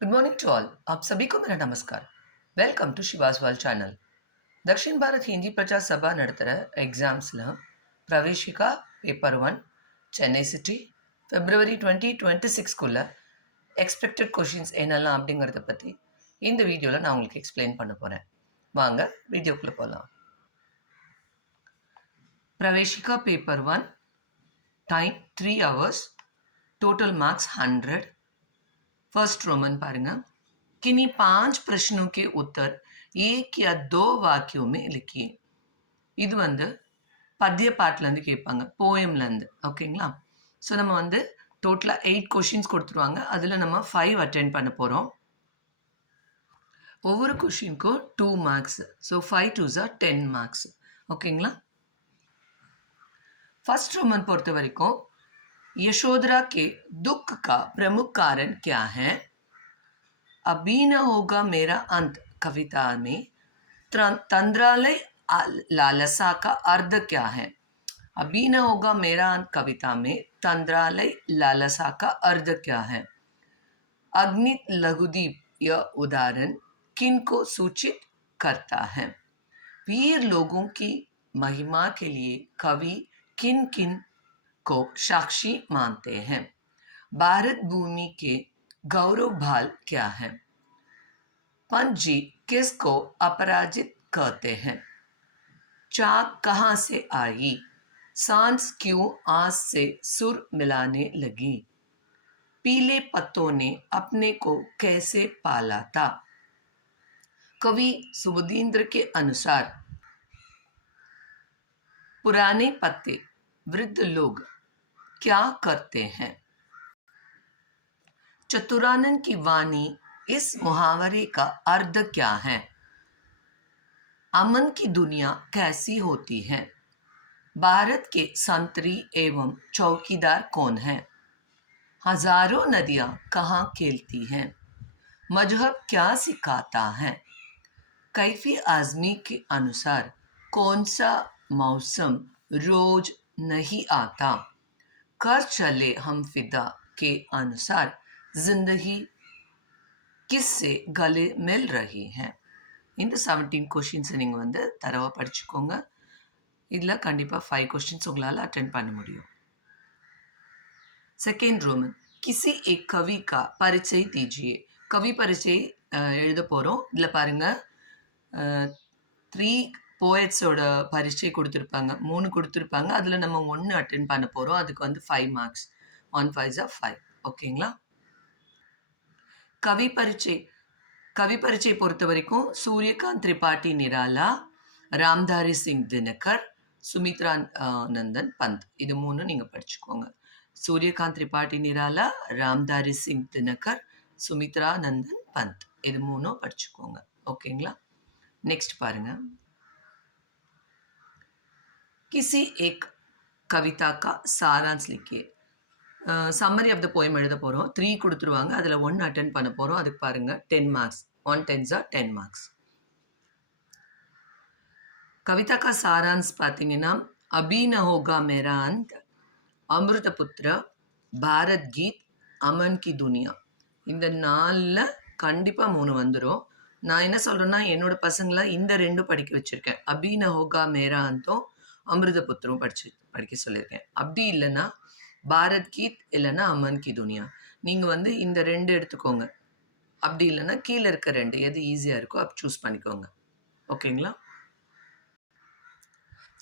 Good morning to all. आप सभी को मेरा नमस्कार। Welcome to Shiva's world channel. Dakshin Bharat Hindi Prachar Sabha நடத்துகிற எக்ஸாம்ஸில் Praveshika paper 1 Chennai city February 2026க்குள்ளே எக்ஸ்பெக்டட் கொஷின்ஸ் என்னெல்லாம் அப்படிங்கிறத பற்றி இந்த வீடியோவில் நான் உங்களுக்கு எக்ஸ்பிளைன் பண்ண போகிறேன். வாங்க வீடியோக்குள்ளே போகலாம். Praveshika paper 1, time 3 hours, total marks 100. First Roman पारेंगे. किन्हीं 5 प्रश्नों के उत्तर 1 या 2 वाक्यों में लिखिए. இது வந்து பத்திய பாட்டிலேருந்து கேட்பாங்க, போயம்லேருந்து. ஓகேங்களா? ஸோ நம்ம வந்து டோட்டலாக 8 கொஷின்ஸ் கொடுத்துருவாங்க. அதில் நம்ம 5 அட்டென்ட் பண்ண போகிறோம். ஒவ்வொரு கொஷினுக்கும் 2 marks. So 5 2s are 10 marks. ஓகேங்களா? फर्स्ट रोमन பொறுத்த வரைக்கும் यशोधरा के दुख का प्रमुख कारण क्या है? अभी न होगा मेरा अंत कविता में तंद्रालय लालसा का अर्थ क्या है? अभी न होगा मेरा अंत कविता में तंद्रालय लालसा का अर्थ क्या है? अग्नि लघुदीप यह उदाहरण किन को सूचित करता है? वीर लोगों की महिमा के लिए कवि किन किन को साक्षी मानते हैं? भारत भूमि के गौरव भाल क्या है? पंत जी किसको अपराजित कहते हैं? चाक कहाँ से आई? सांस क्यों आस से सुर मिलाने लगी? पीले पत्तों ने अपने को कैसे पाला था? कवि सुबुधींद्र के अनुसार पुराने पत्ते वृद्ध लोग क्या करते हैं? चतुरानन की वाणी इस मुहावरे का अर्थ क्या है? अमन की दुनिया कैसी होती है? भारत के संतरी एवं चौकीदार कौन है? हजारों नदियां कहाँ खेलती हैं? मजहब क्या सिखाता है? कैफी आजमी के अनुसार कौन सा मौसम रोज नहीं आता? कर चले हम फिदा के अनुसार जिंदगी किससे गले मिल रही है? இந்த 17 கொஷின்ஸை நீங்கள் வந்து தரவாக படிச்சுக்கோங்க. இதில் கண்டிப்பாக 5 கொஷின்ஸ் உங்களால் அட்டென்ட் பண்ண முடியும். செகண்ட் ரோமன், கிசி एक कवि का परिचय दीजिए. கவி परिचय எழுத போகிறோம். இதில் பாருங்கள், 3 போயட்ஸோட பரீட்சை கொடுத்துருப்பாங்க, 3 கொடுத்துருப்பாங்க. அதில் நம்ம 1 அட்டென்ட் பண்ண போகிறோம். அதுக்கு வந்து 5 மார்க்ஸ். 1 5s are 5. ஓகேங்களா? कवि परिचय பொறுத்த வரைக்கும் सूर्यकांत त्रिपाठी निराला, रामधारी सिंह दिनकर, सुमित्रा नंदन पंत. இது 3 நீங்கள் படிச்சுக்கோங்க. सूर्यकांत त्रिपाठी निराला, रामधारी सिंह दिनकर, सुमित्रा नंदन पंत. இது 3 படிச்சுக்கோங்க. ஓகேங்களா? நெக்ஸ்ட் பாருங்க. किसी एक कविता का सारांश लिखिए. சம்மரி ஆஃப் த போயம் எழுத போகிறோம். 3 கொடுத்துருவாங்க. அதில் 1 அட்டென்ட் பண்ண போகிறோம். அதுக்கு பாருங்கள், 10 marks. 1 10s are 10 marks. Kavitha கா சாராंश பார்த்தீங்கன்னா, अभी न होगा मेरा अंत, अमृतपुत्र, பாரத் கீத், அமன் கி துனியா. இந்த 4ல் கண்டிப்பாக 3 வந்துடும். நான் என்ன சொல்கிறேன்னா, என்னோட பசங்களை இந்த 2 படிக்க வச்சுருக்கேன். अभी न होगा मेरा अंतம் அமிர்தபுத்திரம் படிக்க சொல்லியிருக்கேன். அப்படி இல்லைன்னா பாரத் கீத், இல்லைன்னா அமன் கி துனியா. நீங்கள் வந்து இந்த 2 எடுத்துக்கோங்க. அப்படி இல்லைன்னா கீழே இருக்க 2 எது ஈஸியாக இருக்கோ அப்போ சூஸ் பண்ணிக்கோங்க. ஓகேங்களா?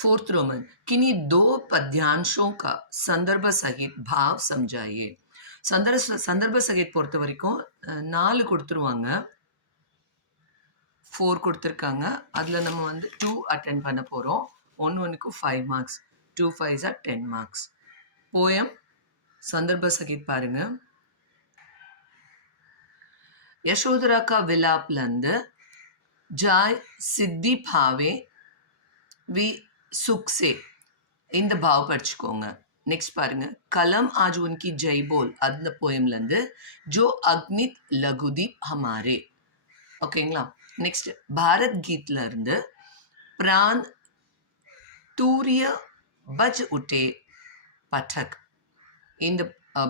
फोर्थ रोमन, किन्हीं 2 पद्यांशों का संदर्भ सहित भाव समझाइए. சந்தர்ப்ப சகித் பொறுத்த வரைக்கும் 4 கொடுத்துருவாங்க, 4 கொடுத்துருக்காங்க. அதில் நம்ம வந்து 2 அட்டென்ட் பண்ண போகிறோம். 1 5 marks. 2 5s are 10 marks. Poem संदर्भ सहित पाருங்க. यशोधरा का विलाप लंद जाय सिद्धि भावे வி सुख से. இந்த பாவ் படிச்சுக்கோங்க. நெக்ஸ்ட் பாருங்க, कलम आज उनकी जय बोल, அந்த போயம்லேருந்து जो अग्नित लघुदीप हमारे. ஓகேங்களா? நெக்ஸ்ட் பாரத் கீத்ல இருந்து प्राण तूर्य बज उठे पठक. இந்த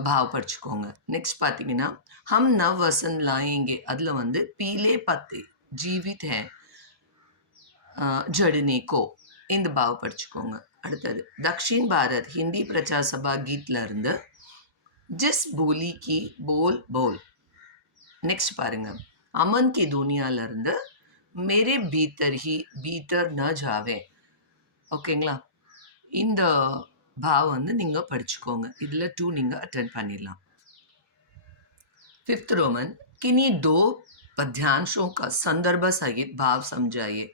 भाव படிச்சுக்கோங்க. நெக்ஸ்ட் பார்த்தீங்கன்னா, हम नव वसन लाएंगे அதில வந்து पीले पत्ते जीवित हैं जड़ने को இந்த भाव படிச்சுக்கோங்க. அடுத்தது दक्षिण भारत हिंदी प्रचार सभा गीतல இருந்து जिस बोली की बोल बोल. நெக்ஸ்ட் பாருங்க, अमन की दुनियाல இருந்து मेरे भीतर ही भीतर न जावे. ஓகேங்களா? இந்த भाव வந்து நீங்க படிச்சுக்கோங்க. இதில் 2 நீங்கள் அட்டென்ட் பண்ணிடலாம். 5th रोमन किन्हीं 2 पद्यांशों का संदर्भ सहित भाव समझाइए.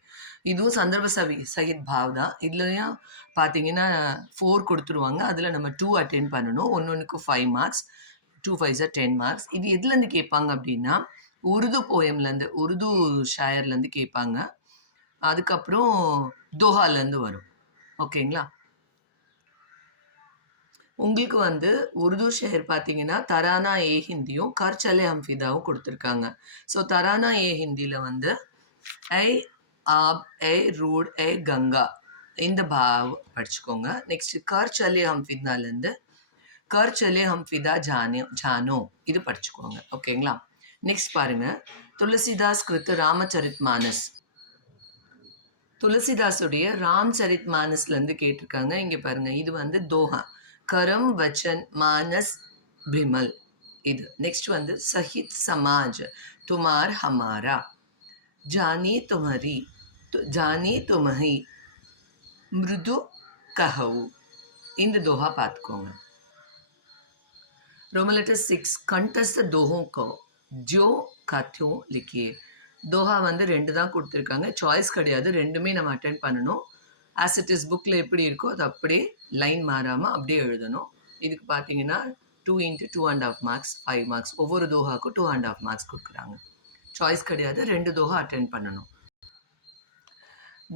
இதுவும் சந்தர்ப்ப சகித் பாவ் தான். இதுலையும் பார்த்தீங்கன்னா 4 கொடுத்துருவாங்க. அதில் நம்ம 2 அட்டென்ட் பண்ணணும். ஒன்றுக்கு 5 மார்க்ஸ், 2 5 10 மார்க்ஸ். இது எதுலேருந்து கேட்பாங்க அப்படின்னா, உருது போயம்லேருந்து, உருது ஷாயர்லேருந்து கேட்பாங்க. அதுக்கப்புறம் தோஹாலேருந்து வரும். ஓகேங்களா? உங்களுக்கு வந்து உருது ஷெஹர் பார்த்தீங்கன்னா தரானா ஏ ஹிந்தியும் கர்ச்சலே ஹம்ஃபிதாவும் கொடுத்துருக்காங்க. ஸோ தரானா ஏ ஹிந்தியில் வந்து ஐ ஆப் ஏ ரூட் ஏ கங்கா இந்த பாவ் படிச்சுக்கோங்க. நெக்ஸ்ட் கர்ச்சலே ஹம்ஃபிதாலேருந்து கர்ச்சலே ஹம்ஃபிதா ஜானோ இது படிச்சுக்கோங்க. ஓகேங்களா? நெக்ஸ்ட் பாருங்க, துளசிதாஸ் கிருத்து ராமச்சரித் மானஸ். துளசிதாஸுடைய ராம்சரித் மானஸ்லேருந்து கேட்டிருக்காங்க. இங்கே பாருங்க, இது வந்து தோஹா करम वचन मानस बिमल இது. நெக்ஸ்ட் வந்து சஹித் சமாஜ் துமார் ஹமாரா जानी तुम्हारी जानी तुम्ही मृदु कहू இந்த दोहा பார்த்துக்கோங்க. रोमन लेटर 6 कंठस्थ दोहों को जो का त्यों लिखिए. दोहा வந்து 2 தான் கொடுத்துருக்காங்க, சாய்ஸ் கிடையாது, ரெண்டுமே நம்ம அட்டென்ட் பண்ணணும். ஆஸ் இட் இஸ் புக்கில் எப்படி இருக்கோ அது அப்படியே லைன் மாறாமல் அப்படியே எழுதணும். இதுக்கு பார்த்தீங்கன்னா 2 × 2.5 மார்க்ஸ், 5 மார்க்ஸ். ஒவ்வொரு தோஹாக்கும் 2.5 மார்க்ஸ் கொடுக்குறாங்க. சாய்ஸ் கிடையாது, 2 தோஹா அட்டென்ட் பண்ணணும்.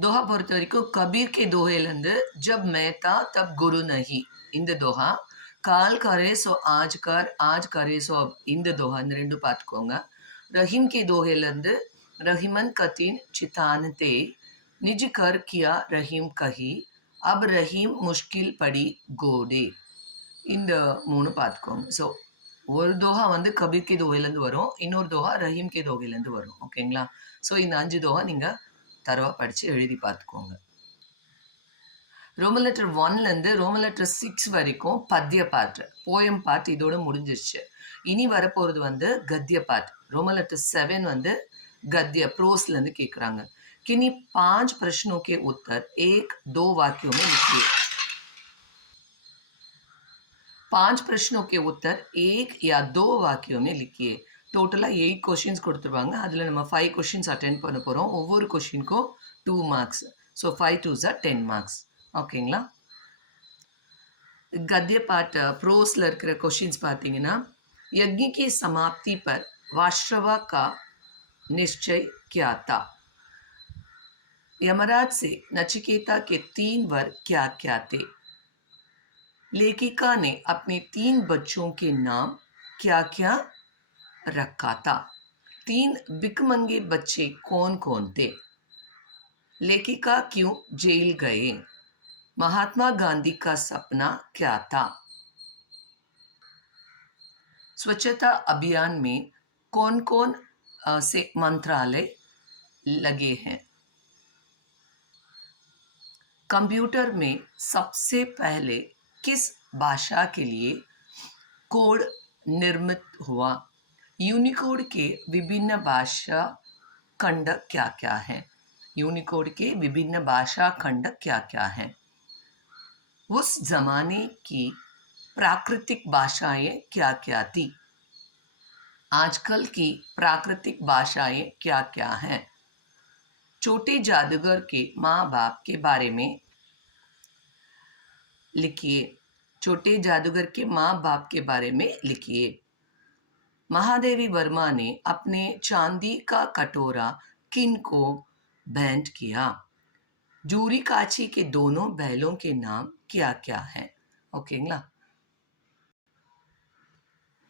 दोहा பொறுத்த வரைக்கும் कबीर के दोहेலேருந்து जब मैं था तब गुरु नहीं இந்த दोहा, काल करे सो आज कर आज करे सो अब இந்த दोहा, இந்த ரெண்டும் பார்த்துக்கோங்க. रहीम के दोहेலேருந்து रहीमन कतिन चितानते निज कर किया रहीम कही अब रहीम मुश्किल पड़ी गोडे இந்த 3 பார்த்துக்கோங்க. ஸோ ஒரு தோஹா வந்து கபீர் கே தோகையிலேருந்து வரும், இன்னொரு தோஹா ரஹீம் கே தோகையிலேருந்து வரும். ஓகேங்களா? ஸோ இந்த 5 தோஹா நீங்கள் தரவா படித்து எழுதி பார்த்துக்கோங்க. ரோமன் லெட்டர் 1லேருந்து ரோமன் லெட்டர் 6 வரைக்கும் பத்திய பாட்டு, போயம் பாட்டு இதோட முடிஞ்சிருச்சு. இனி வரப்போகிறது வந்து கத்திய பாட்டு. ரோமன் லெட்டர் 7 வந்து गद्य प्रोसलेंद केकुरांग. किन्हीं 5 प्रश्नों के उत्तर 1-2 वाक्यों में लिखिए. 5 प्रश्नों के उत्तर 1 या 2 वाक्यों में लिखिए. टोटला 8 क्वेश्चंस கொடுத்துருவாங்க. அதில் நம்ம 5 क्वेश्चंस அட்டென்ட் பண்ண போகிறோம். ஒவ்வொரு கொஷினுக்கும் 2 marks. So 5 2s are 10 marks. ஓகேங்களா? गद्य पाठ प्रोஸில் இருக்கிற क्वेश्चंस பார்த்தீங்கன்னா, यज्ञ की समाप्ति पर वाश्रवा का निश्चय क्या था? यमराज से नचिकेता के 3 वर क्या क्या थे? लेखिका ने अपने 3 बच्चों के नाम क्या क्या रखा था? 3 भिखमंगे बच्चे कौन कौन थे? लेखिका क्यों जेल गए? महात्मा गांधी का सपना क्या था? स्वच्छता अभियान में कौन कौन से मंत्रालय लगे हैं? कंप्यूटर में सबसे पहले किस भाषा के लिए कोड निर्मित हुआ? यूनिकोड के विभिन्न भाषा खंड क्या क्या हैं? यूनिकोड के विभिन्न भाषा खंड क्या क्या हैं? उस जमाने की प्राकृतिक भाषाएं क्या क्या थी? आजकल की प्राकृतिक भाषाएं क्या क्या हैं? छोटे जादूगर के माँ बाप के बारे में लिखिए. छोटे जादूगर के माँ बाप के बारे में लिखिए. महादेवी वर्मा ने अपने चांदी का कटोरा किन को भेंट किया? जूरी काची के दोनों बैलों के नाम क्या क्या हैं? ओकेங்களா?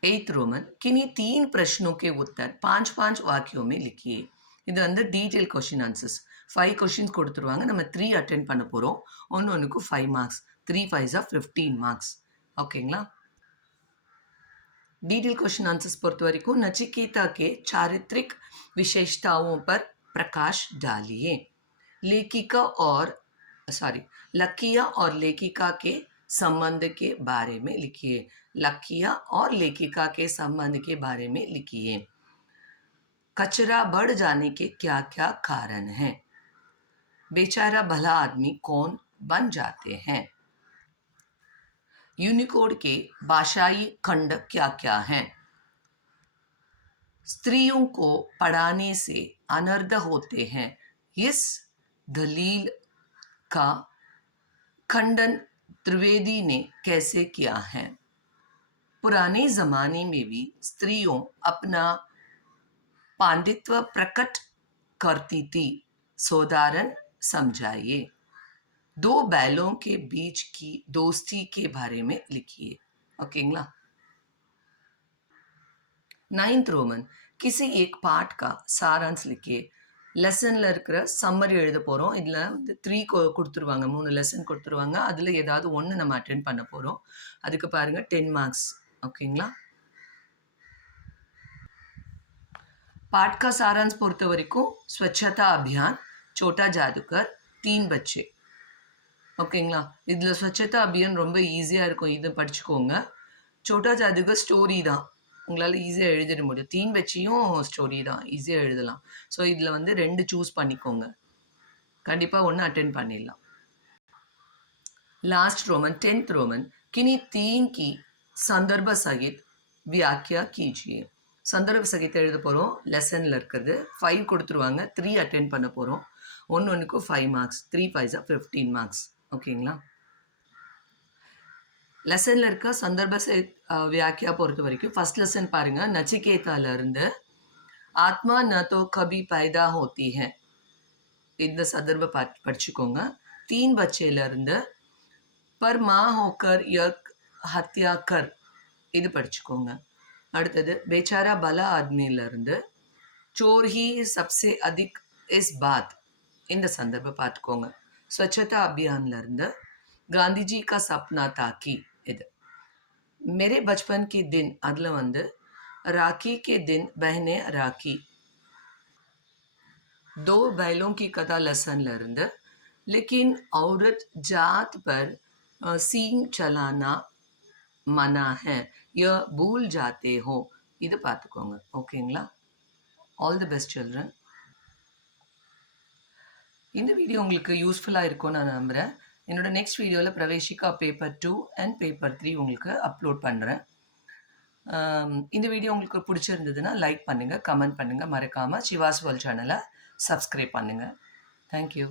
8th रोमन किन्हीं 3 प्रश्नों के उत्तर 5-5 वाक्यों में लिखिए. இது வந்து டீட்டெயில் கொஷின் ஆன்சர்ஸ். 5 கொஷின்ஸ் கொடுத்துருவாங்க, நம்ம 3 அட்டென்ட் பண்ண போகிறோம். ஒன்றுக்கு 5 மார்க்ஸ். 3 5s are 15 marks. ஓகேங்களா? डिटेल क्वेश्चन आंसर्स பொறுத்த வரைக்கும் नचिकेता के चारित्रिक विशेषताओं पर प्रकाश डालिए. लेखिका और लकिया और लेखिका के संबंध के बारे में लिखिए. लकिया और लेखिका के संबंध के बारे में लिखिए. कचरा बढ़ जाने के क्या क्या कारण हैं? बेचारा भला आदमी कौन बन जाते हैं? यूनिकोड के भाषाई खंड क्या क्या हैं? स्त्रियों को पढ़ाने से अनर्थ होते हैं. इस दलील का खंडन त्रिवेदी ने कैसे किया है? पुराने जमाने में भी स्त्रियों अपना पांडित्य प्रकट करती थी. सोदारण समझाइए. दो बैलों के बीच की दोस्ती के बारे में लिखिए. ओकेங்களா? 9th रोमन किसी एक पाठ का सारांश लिखिए. லெசனில் இருக்கிற சம்மரி எழுத போகிறோம். இதில் வந்து 3 கொடுத்துருவாங்க, 3 லெசன் கொடுத்துருவாங்க. அதில் ஏதாவது ஒன்று நம்ம அட்டென்ட் பண்ண போகிறோம். அதுக்கு பாருங்கள் 10 மார்க்ஸ். ஓகேங்களா? पाठ का सारांश பொறுத்த வரைக்கும் स्वच्छता अभियान, छोटा जादूगर, 3 बच्चे. ஓகேங்களா? இதில் स्वच्छता अभियान ரொம்ப ஈஸியாக இருக்கும், இது படிச்சுக்கோங்க. छोटा जादूगर ஸ்டோரி தான், உங்களால் ஈஸியாக எழுதிட முடியும். 3 बच्चिயும் ஸ்டோரி தான், ஈஸியாக எழுதலாம். ஸோ இதில் வந்து 2 சூஸ் பண்ணிக்கோங்க, கண்டிப்பாக ஒன்று அட்டென்ட் பண்ணிடலாம். लास्ट रोमन 10th रोमन किन्हीं 3 की संदर्भ सहित व्याख्या कीजिए. சந்தர்ப்ப சகித எழுத போகிறோம். லெசனில் இருக்கிறது 5 கொடுத்துருவாங்க, 3 அட்டென்ட் பண்ண போகிறோம். ஒன்றுக்கும் 5 மார்க்ஸ், 3 5 15 மார்க்ஸ். ஓகேங்களா? லெசனில் இருக்க சந்தர்ப்ப சகித் வியாக்கியா பொறுத்த வரைக்கும் ஃபஸ்ட் லெசன் பாருங்கள். நச்சிகேதாலேருந்து ஆத்மா ந தோ கபி பைதா ஹோத்தி ஹை, இந்த சந்தர்ப்ப படிச்சுக்கோங்க. 3 बच्चेலேருந்து पर माँ होकर यक हत्या कर, இது படிச்சுக்கோங்க. அடுத்தது बेचारा भला आदमीலேருந்து चोर ही सबसे अधिक इस बात, இந்த சந்தர்ப்பம் பார்த்துக்கோங்க. स्वच्छता अभियानலேருந்து गांधी जी का सपना था कि, இது मेरे बचपन के दिन, அதில் வந்து राखी के दिन बहने राखी. दो बैलों की कथा लैसनலேருந்து लेकिन औरत जात पर सींग चलाना मना है, यह भूल जाते हो, இது பார்த்துக்கோங்க. ஓகேங்களா? All the best children. இந்த வீடியோ உங்களுக்கு யூஸ்ஃபுல்லாக இருக்கும்னு நான் நம்புகிறேன். என்னோட நெக்ஸ்ட் வீடியோவில் பிரவேஷிகா பேப்பர் 2 அண்ட் பேப்பர் 3 உங்களுக்கு அப்லோட் பண்ணுறேன். இந்த வீடியோ உங்களுக்கு பிடிச்சிருந்ததுன்னா லைக் பண்ணுங்கள், கமெண்ட் பண்ணுங்கள், மறக்காமல் சிவாஸ் வேர்ல்ட் சேனலை சப்ஸ்கிரைப் பண்ணுங்கள். தேங்க்யூ.